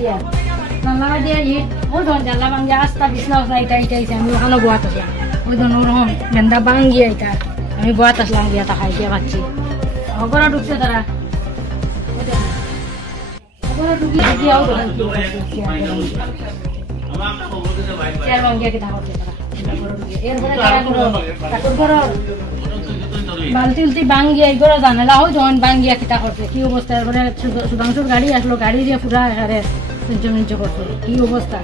দিয়া জানলা দিয়া ইট ওই ধরুন জানলা ভাঙ্গি আস্তা বিছনা এটা ইটাইছে আমি ওখানে বোয়াত আসলাম ওই ধরুন ওরকম গেন্দা ভাঙ্গিয়া এটা আমি বোয়াত আসলাম গিয়া তাকাই দিয়া পাচ্ছি অগরা ঢুকছে তারা অগরা ঢুকি গিয়াও ধরেন চেয়ার ভাঙ্গিয়া কি থাকতে তারা এরপরে তারা ঠাকুর ঘর বালতি উলতি ভাঙ্গিয়া এগুলো জানালা হয় যখন ভাঙ্গিয়া কিতা করছে কি অবস্থা এরপরে সুধাংশুর গাড়ি আসলো গাড়ি দিয়ে পুরা এখানে করছে কি অবস্থা